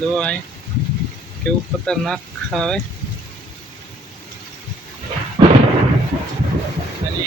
જો અહીં કેવું ખતરનાક આવે. અને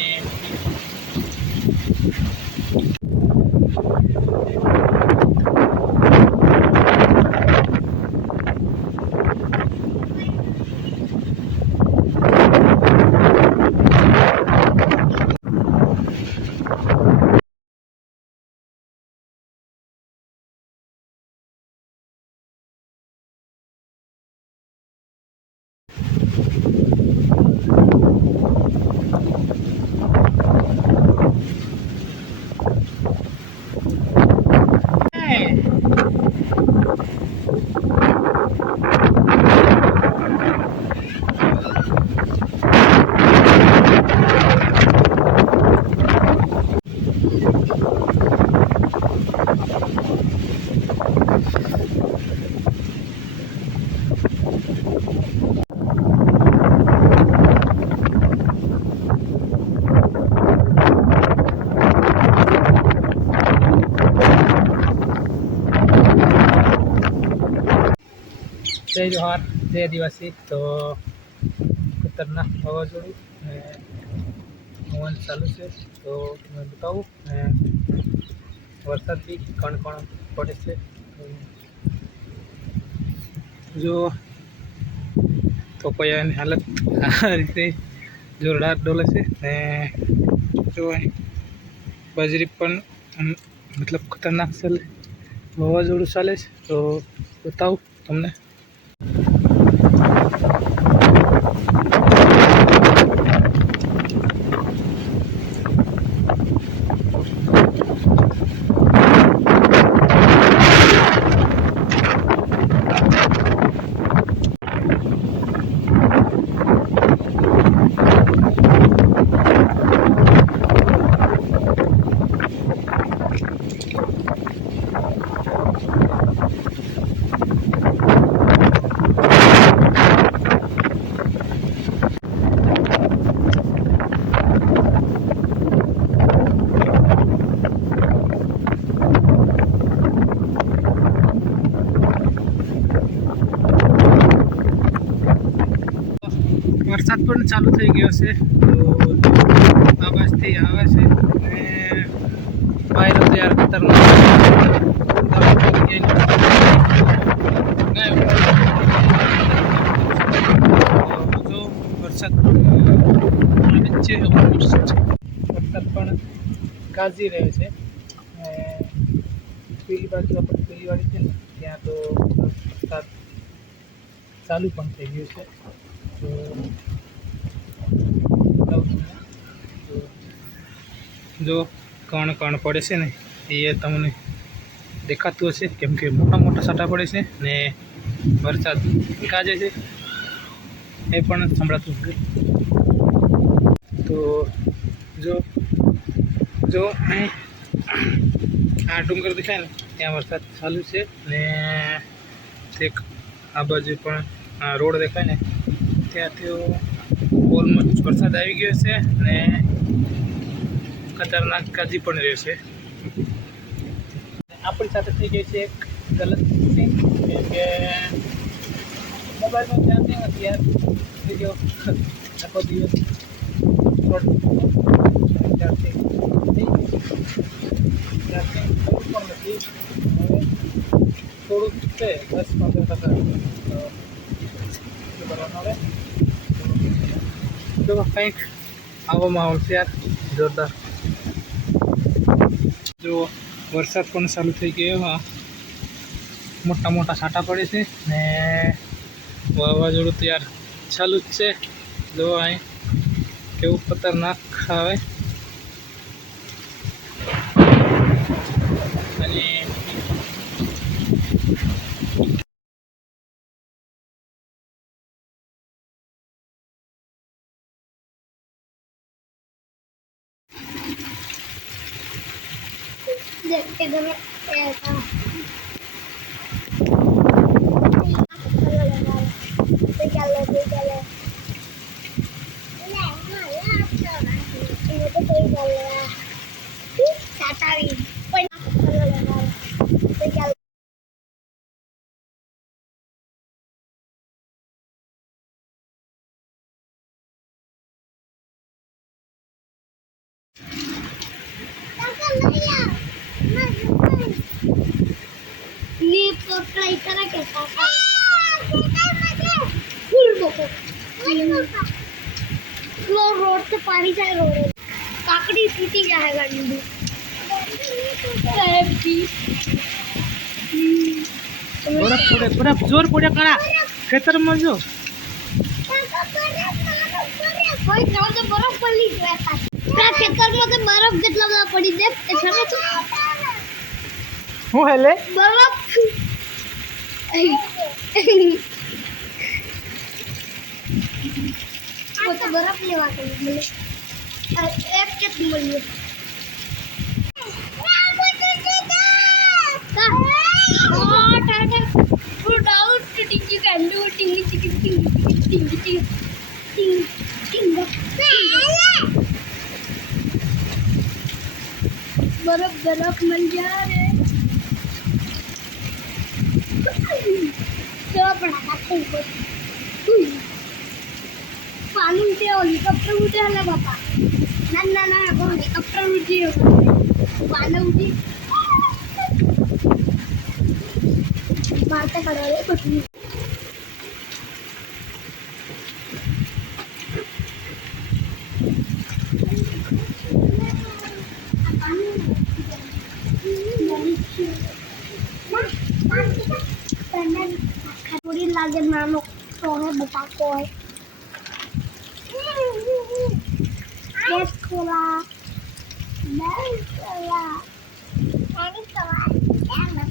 જય જોહાર જય આદિવાસી. તો ખતરનાક વાવાઝોડું પવન ચાલુ છે. તો તમે બતાવું ને વરસાદ બી કણ કણ પડે છે? જો પપૈયાની હાલત આ રીતે જોરદાર ડોલે છે ને જો બાજરી પણ મતલબ ખતરનાક ચાલે વાવાઝોડું ચાલે છે. તો બતાવું તમને. વરસાદ પણ ચાલુ થઈ ગયો છે તો આવાજથી આવે છે. અને બહાર તો યાર ખતરનાક વરસાદ છે વરસાદ પણ ગાજી રહ્યો છે. પેલી બાજુ આપણે છે ને, ત્યાં તો વરસાદ ચાલુ પણ થઈ ગયું છે. જો કણ કણ પડે છે ને, એ તમને દેખાતું હશે. કેમ કે મોટા મોટા સાટા પડે છે ને, વરસાદ ગાજે છે. એ પણ સંભળાતું હશે. તો જો જો આ ડુંગર દેખાય ને, ત્યાં વરસાદ ચાલુ છે ને, એક આ બાજુ પણ રોડ દેખાય ને ત્યાંથી ઓલમોસ્ટ વરસાદ આવી ગયો છે અને ખતરનાક કાજી પણ રહ્યો છે. આપણી સાથે થઈ ગઈ છે એક ગલત થિંગ કે મોબાઈલમાં ધ્યાન નહીં હતી યાર. વીડિયો આખો દિવસ short ત્યારથી થઈ ગયું. ત્યારથી ખબર પણ નથી. થોડુંક છે, દસ પંદર ટકા જો કંઈક આવો માહોલ છે યાર, જોરદાર. જો વરસાદ પણ ચાલુ થઈ ગયો, હા. મોટા મોટા છાંટા પડે છે ને વાવાઝોડું તો યાર ચાલુ જ છે. જો અહીં, કેવું ખતરનાક આવે. અને Jadi, kita तोतला इतना कैसा था फुल बोको लो रोड से पानी जाए रोड काकड़ी टूटी जाएगा नींबू બરફ પડે બરફ જોર પડે કાણા ખેતરમાં જો કોઈ ગાવ તો બરફ પડી ગયા હતા પેલા ખેતરમાં તો બરફ કેટલા બધા પડી દે એ ખબર છે હું હેલે બરફ वो तो बर्फ लेवा के मिले और एक के मिले बर्फ बर्फ मिल जा रहे કેવા પણ આખા થઈ પાણી ઉઠે હેલિકોપ્ટર ઉઠે હલે બાપા ના ના ના બહુ boy. Let's cola. Let's cola. Any cola.